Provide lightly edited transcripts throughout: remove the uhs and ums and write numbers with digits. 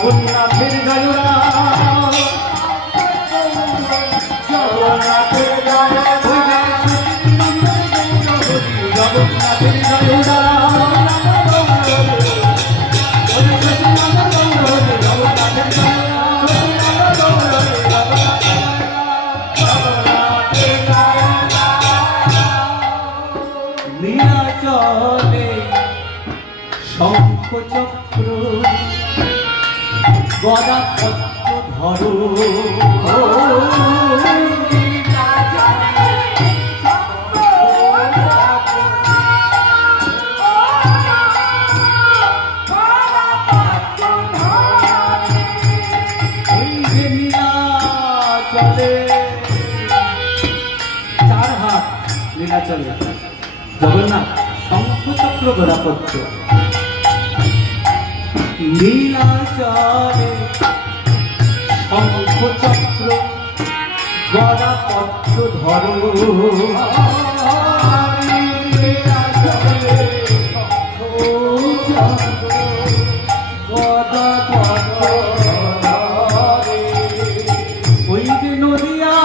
জগন্নাথের গায়রা জগন্নাথের গায়রা জগন্নাথের গায়রা নীলাচলে শঙ্খ চক্র গদা পদ্ম ধরো নীলাচলে চার হাত নীলাচলে জগন্নাথ শঙ্খ চক্র গদা পদ্ম নীলাচলে শঙ্খ চক্র গদা পদ্ম ধরো গদা পদ্ম ওই যে নদিয়া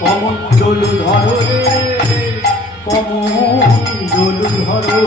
কমণ্ডল ধরো রে কমণ্ডল ধরো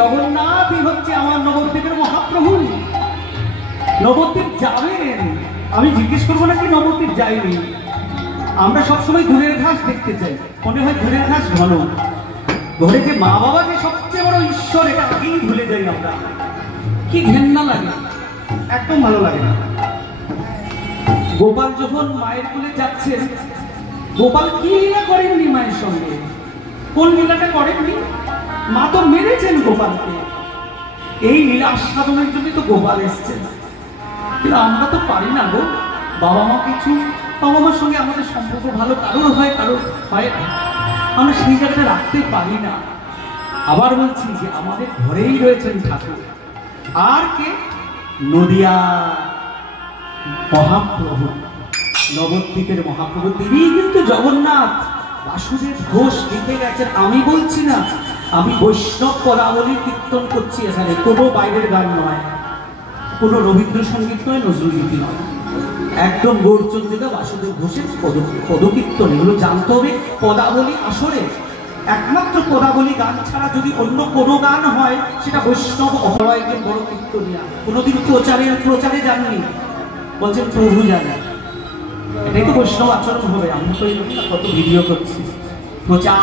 জগন্নাথই হচ্ছে আমার নবদ্বীপের মহাপ্রভু। নবদ্বীপ যাবেন, আমি জিজ্ঞেস করবো নাকি নবদ্বীপ যাইনি। আমরা সবসময় দূরের ঘাস দেখতে চাই, মনে হয় দূরের ঘাস ঘন। ঘরে যে মা বাবা যে সবচেয়ে বড় ঈশ্বর, এটা আগেই ভুলে যাই আমরা। কি ঘেন্না লাগে, একদম ভালো লাগে না। গোপাল যখন মায়ের কোলে যাচ্ছে, গোপাল কি লীলা করেননি মায়ের সঙ্গে? কোন লীলাটা করেননি? মা তো মেরেছেন গোপালকে। এই লীলা আস্বাদনের জন্য তো গোপাল এসছে না। কিন্তু আমরা তো পারি না গো। বাবা মা কিছু, বাবা মার সঙ্গে আমাদের সম্পর্ক ভালো কারোর হয়, কারোর হয় না, আমরা সেই জায়গাটা রাখতে পারি না। আবার বলছি যে আমাদের ঘরেই রয়েছেন ঠাকুর। আর কে? নদিয়া মহাপ্রভু, নবদ্বীপের মহাপ্রভু, তিনি কিন্তু জগন্নাথ। বাসুদেব ঘোষ লিখে গেছেন, আমি বলছি না, আমি বৈষ্ণব পদাবলী কীর্তন করছি এখানে, কোনো বাইরের গান নয়, কোনো রবীন্দ্রসঙ্গীত নয়, নজরুলগীতি নয়, একদম গৌরচন্দ্রিকা বাসুদেব ঘোষের পদকীর্তন। এগুলো জানতে হবে। পদাবলী আসরে একমাত্র পদাবলী গান ছাড়া যদি অন্য কোনো গান হয়, সেটা বৈষ্ণব অপরায়কের বড় কীর্তনিয়া। কোনোদিন প্রচারে যাননি, বলছেন প্রভু জানে। এটাই তো বৈষ্ণব আচরণ হবে। আমরা তো কত ভিডিও করছি, প্রচার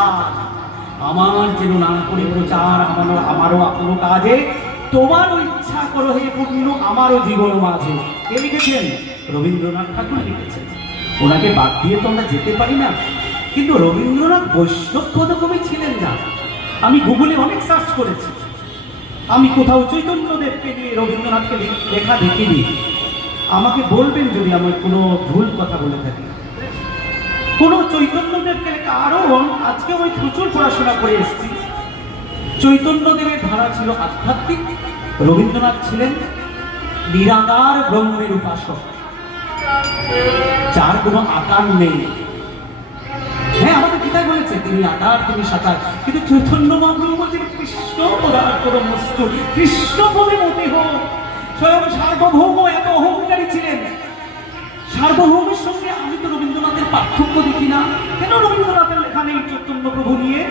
আমার যেন নাম করি, প্রচার আমারও আপনার কাজে, তোমারও ইচ্ছা করো হে পূর্ণ আমারও জীবন মাঝে। কে লিখেছেন? রবীন্দ্রনাথ ঠাকুর লিখেছেন। ওনাকে বাদ দিয়ে তো আমরা যেতে পারি না। কিন্তু রবীন্দ্রনাথ বৈষ্ণব পদকবি ছিলেন না। আমি গুগলে অনেক সার্চ করেছি, আমি কোথাও চৈতন্যদেবকে নিয়ে রবীন্দ্রনাথকে লেখা দেখিনি। আমাকে বলবেন যদি আমার কোনো ভুল কথা বলে থাকি। কোনো চৈতন্যদেবকে লেখা, আরো আজকে আমি প্রচুর পড়াশোনা করে এসেছি। চৈতন্যদেবের ধারা ছিল আধ্যাত্মিক, রবীন্দ্রনাথ ছিলেন নিরাকার ব্রহ্মের উপাসক, যার কোনো আকার নেই। হ্যাঁ, আমাদের গীতায় বলেছে তিনি আকার, তিনি সাকার, কিন্তু চৈতন্য মহাপ্রভু বলছেন কৃষ্ণ পরাক্রমস্তু, কৃষ্ণ বলে মতে হোক। স্বয়ং সার্বভৌম এত অহংকারী ছিলেন। সার্বভৌমের সঙ্গে আমি তো রবীন্দ্রনাথের পার্থক্য দেখি না। কেন রবীন্দ্রনাথের লেখা নেই চৈতন্য প্রভু নিয়ে?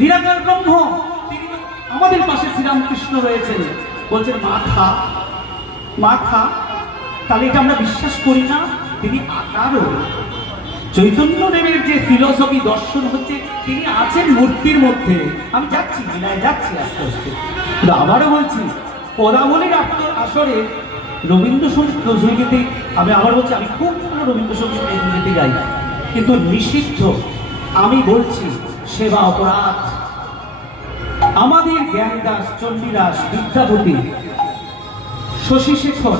নিরাকার ব্রহ্ম, তিনি তো আমাদের পাশে শ্রীরামকৃষ্ণ রয়েছেন, বলছেন মা খা, মা খা। তাহলে এটা আমরা বিশ্বাস করি না তিনি আকারও। চৈতন্য দেবের যে ফিলসফি দর্শন হচ্ছে, তিনি আছেন মূর্তির মধ্যে। আমি যাচ্ছি জেলায়, যাচ্ছি আস্তে আস্তে। কিন্তু আবারও বলছি, পদাবলীর আসরে রবীন্দ্রসঙ্গীতে আমি আবার বলছি, আমি খুব ভালো রবীন্দ্রসঙ্গীতে গাই, কিন্তু নিষিদ্ধ। আমি বলছি সেবা অপরাধ। আমাদের জ্ঞানদাস, চণ্ডীদাস, বিদ্যাপতি, শশী শেখর,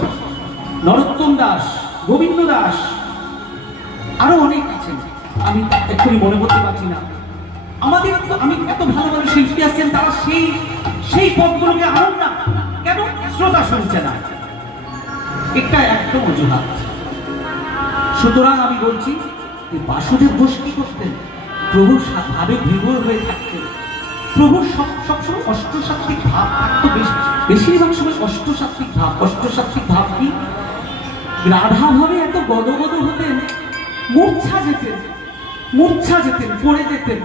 নরোত্তম দাস, গোবিন্দ দাস, আরো অনেক আছেন, আমি এক্ষুনি মনে করতে পারছি না। আমাদের আমি এত ভালো ভালো শিল্পী আছেন, তারা সেই পদগুলোকে আনুন না কেন? শ্রোতা শুনছে না, এটা একদম অজুহাত। সুতরাং আমি বলছি, বাসুদেব ঘোষ কি করতেন? প্রভু ভাবে বিভোর হয়ে থাকতেন। প্রভু সবসময় অষ্টসাত্ত্বিক ভাব থাকতো, বেশিরভাগ সময় অষ্টসাত্ত্বিক ভাব। অষ্টসাত্ত্বিক ভাব কি? রাধা ভাবে এত গদগদ হতেন, মূর্ছা যেতেন, পড়ে যেতেন।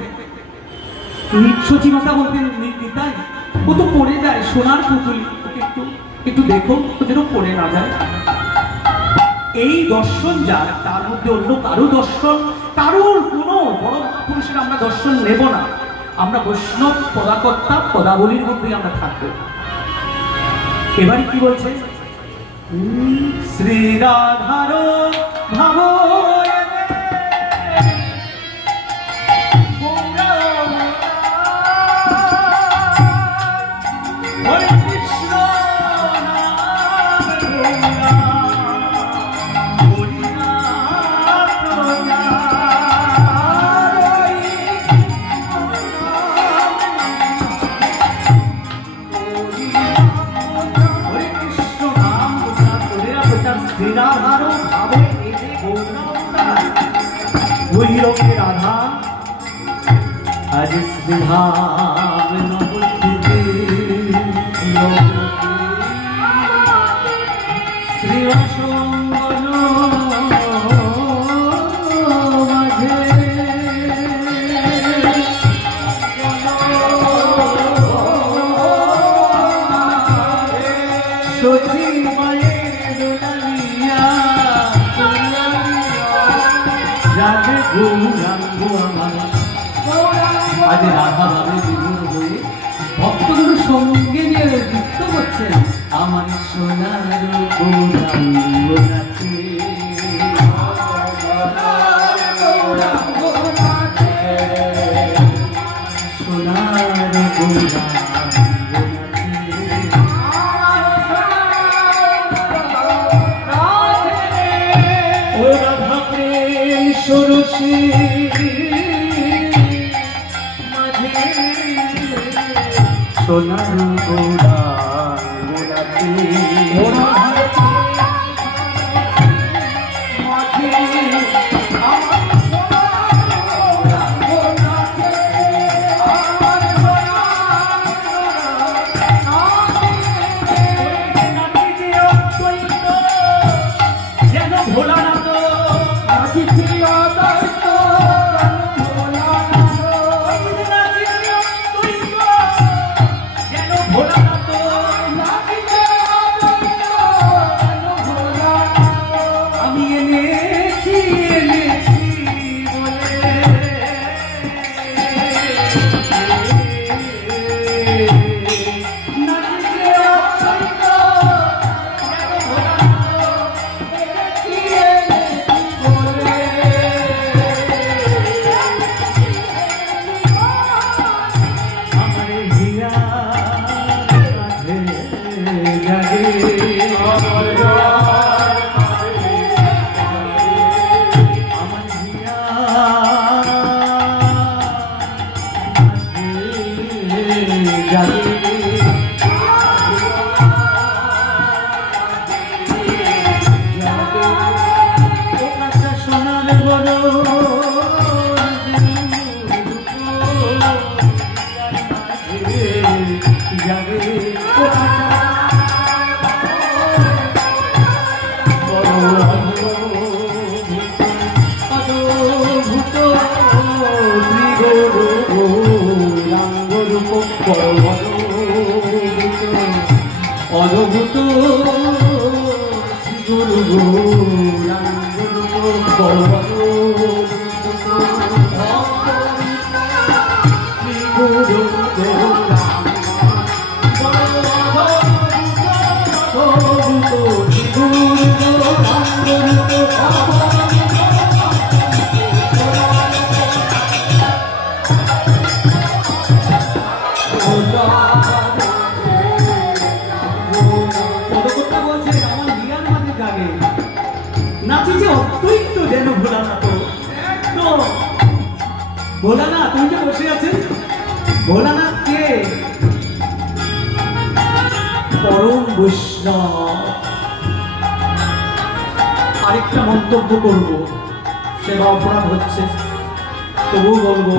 সচিমাতা বলতেন, নিতাই ও তো পড়ে যায়, সোনার পুতুল, একটু দেখো যেন পড়ে না যায়। এই দর্শন যার, তার মধ্যে অন্য কারো দর্শন, কারোর কোনো বড় মহাপুরুষের আমরা দর্শন নেব না। আমরা বৈষ্ণব পদাকর্তা, পদাবলীর মধ্যেই আমরা থাকবো। এবারে কি বলছে? শ্রী রাধার ভাব রাধা আজ বিভাগ শ্রী অসম্বল মাঝে সচি আজ রাধা ভাবে বিভোর হয়ে ভক্তগুলো সঙ্গে নিয়ে নৃত্য করছেন। আমার সোনার গৌরাঙ্গ নাচে, সোনার গৌরাঙ্গ ও রাধা প্রেম সরসী সোনার গৌরাঙ্গ নাচে, যেন ভোলানাথ সোনার বড় অদ্ভুত শ্রী ভোলানাথ, তুমি যে বসে আছেন, ভোলানাথ কে? পরম বৈষ্ণব। আরেকটা মন্তব্য করবো, সেবা অপরাধ হচ্ছে, তবুও বলবো,